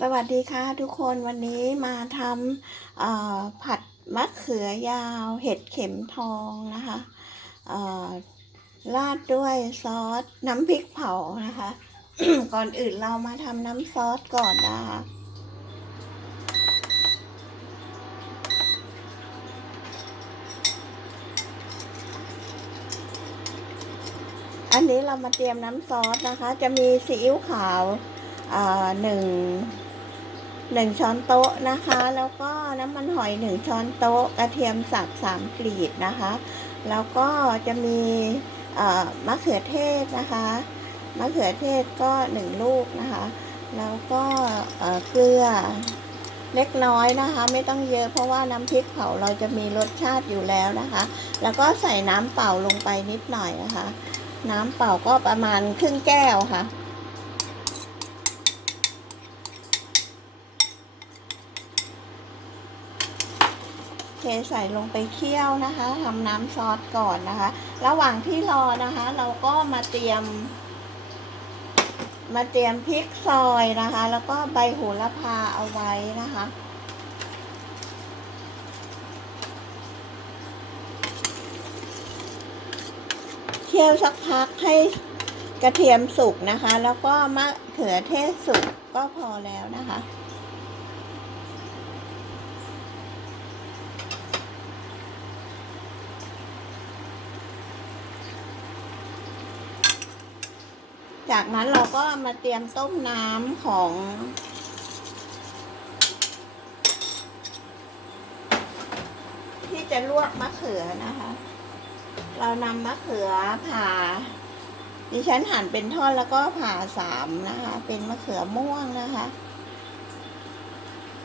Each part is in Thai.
สวัสดีค่ะทุกคนวันนี้มาทำผัดมะเขือยาวเห็ดเข็มทองนะคะราดด้วยซอสน้ำพริกเผานะคะ ก่อนอื่นเรามาทำน้ำซอสก่อนนะคะอันนี้เรามาเตรียมน้ำซอสนะคะ จะมีซีอิ๊วขาว หนึ่งหนึ่งช้อนโต๊ะนะคะ แล้วก็น้ำมันหอยหนึ่งช้อนโต๊ะ กระเทียมสับสามกลีบนะคะ แล้วก็จะมีมะเขือเทศนะคะมะเขือเทศก็หนึ่งลูกนะคะ แล้วก็เอ่อเกลือเล็กน้อยนะคะ ไม่ต้องเยอะเพราะว่าน้ำพริกเผาเราจะมีรสชาติอยู่แล้วนะคะ แล้วก็ใส่น้ำเปล่าลงไปนิดหน่อยนะคะ น้ำเปล่าก็ประมาณครึ่งแก้วค่ะ เทใส่ลงไปเคี่ยวนะคะทำน้ำซอสก่อนนะคะ ระหว่างที่รอนะคะ เราก็มาเตรียม มาเตรียมพริกซอยนะคะ แล้วก็ใบโหระพาเอาไว้นะคะเคี่ยวสักพักให้กระเทียมสุกนะคะ แล้วก็มะเขือเทศสุกก็พอแล้วนะคะ จากนั้นเราก็มาเตรียมต้มน้ำของ ที่จะลวกมะเขือนะคะ เรานำมะเขือผ่าดิฉันหั่นเป็นท่อนแล้วก็ผ่าสามนะคะ เป็นมะเขือม่วงนะคะ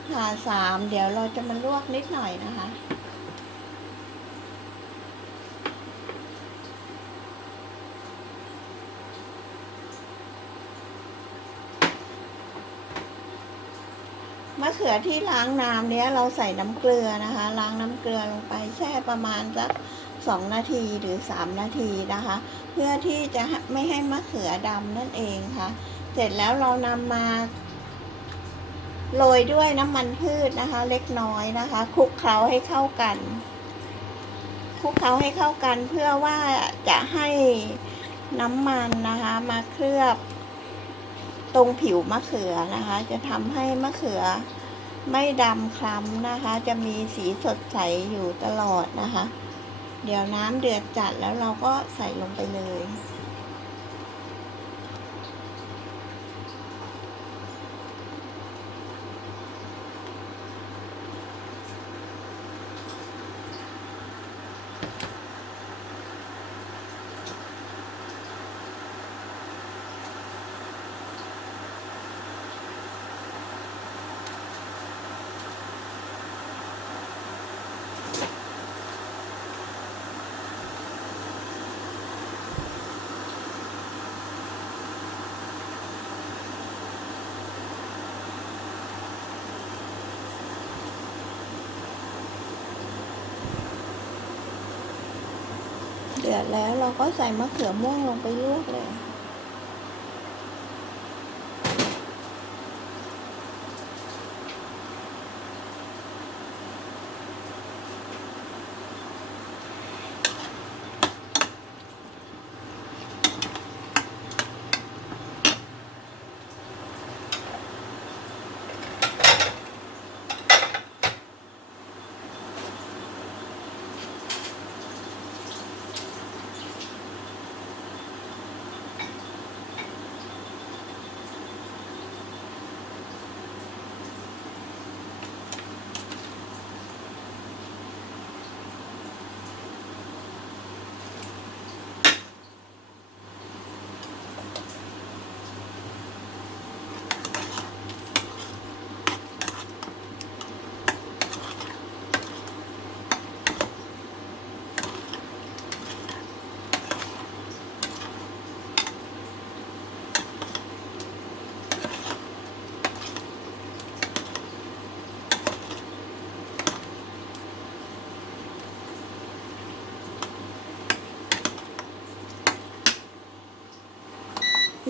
ผ่าสามเดี๋ยวเราจะมาลวกนิดหน่อยนะคะ มะเขือที่ล้างน้ำเนี้ยเราใส่น้ำเกลือนะคะ ล้างน้ำเกลือลงไปแช่ประมาณสักสองนาทีหรือสามนาทีนะคะ เพื่อที่จะไม่ให้มะเขือดำนั่นเองค่ะ เสร็จแล้วเรานำมาโรยด้วยน้ำมันพืชนะคะ เล็กน้อยนะคะคลุกเคล้าให้เข้ากันคลุกเคล้าให้เข้ากันเพื่อว่าจะให้น้ำมันนะคะมาเคลือบ ตรงผิวมะเขือนะคะ จะทำให้มะเขือไม่ดำคล้ำนะคะ จะมีสีสดใสอยู่ตลอดนะคะ เดี๋ยวน้ำเดือดจัดแล้วเราก็ใส่ลงไปเลย ดือดแล้ว เราก็ใส่มะเขือม่วงลงไปลวกเลย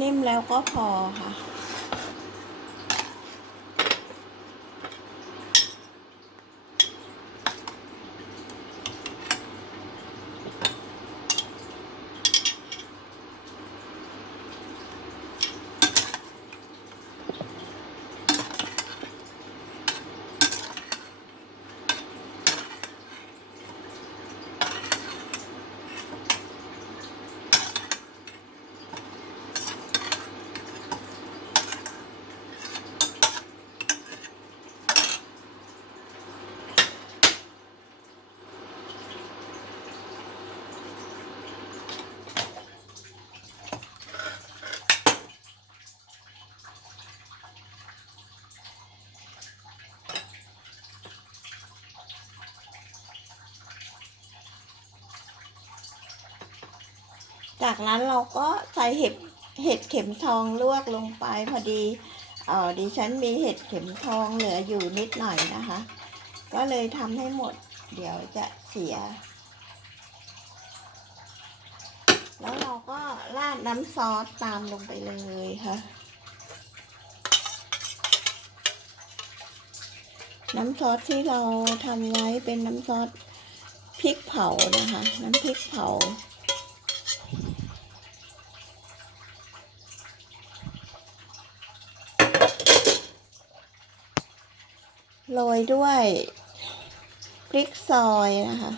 นิ่มแล้วก็พอค่ะ จากนั้นเราก็ใส่เห็ดเห็ดเข็มทองลวกลงไปพอดีเออดิฉันมีเห็ดเข็มทองเหลืออยู่นิดหน่อยนะคะ ก็เลยทำให้หมด เดี๋ยวจะเสีย แล้วเราก็ราดน้ำซอสตามลงไปเลยค่ะ น้ำซอสที่เราทำไว้เป็นน้ำซอสพริกเผานะคะ น้ำพริกเผา โรยด้วยพริกซอยนะคะ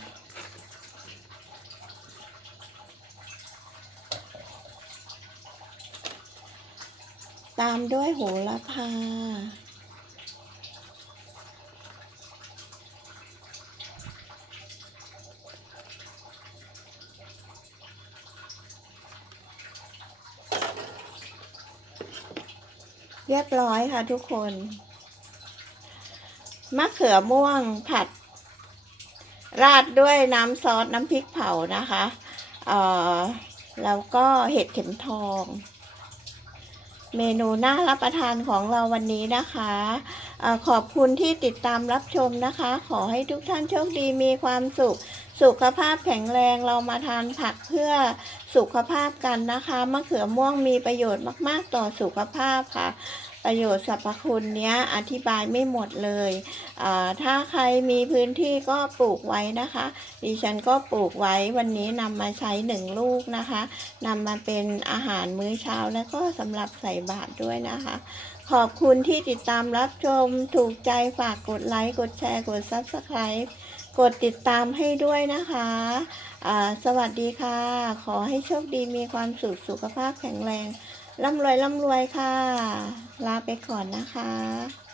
ตามด้วยโหระพา เรียบร้อยค่ะทุกคน มะเขือม่วงผัด ราดด้วยน้ำซอสน้ำพริกเผานะคะเอ่อแล้วก็เห็ดเข็มทอง เมนูน่ารับประทานของเราวันนี้นะคะเออขอบคุณที่ติดตามรับชมนะคะ ขอให้ทุกท่านโชคดีมีความสุข สุขภาพแข็งแรงเรามาทานผักเพื่อสุขภาพกันนะคะมะเขือม่วงมีประโยชน์มาก ๆ ต่อสุขภาพค่ะ ประโยชน์สรรพคุณเนี้ยอธิบายไม่หมดเลยถ้าใครมีพื้นที่ก็ปลูกไว้นะคะดิฉันก็ปลูกไว้วันนี้นำมาใช้หนึ่งลูกนะคะนำมาเป็นอาหารมื้อเช้าแล้วก็สำหรับใส่บาตรด้วยนะคะ ขอบคุณที่ติดตามรับชมถูกใจฝากกดไลค์กดแชร์กด Subscribe กดติดตามให้ด้วยนะคะ สวัสดีค่ะ ขอให้โชคดีมีความสุขสุขภาพแข็งแรง ร่ำรวยร่ำรวยค่ะ ลาไปก่อนนะคะ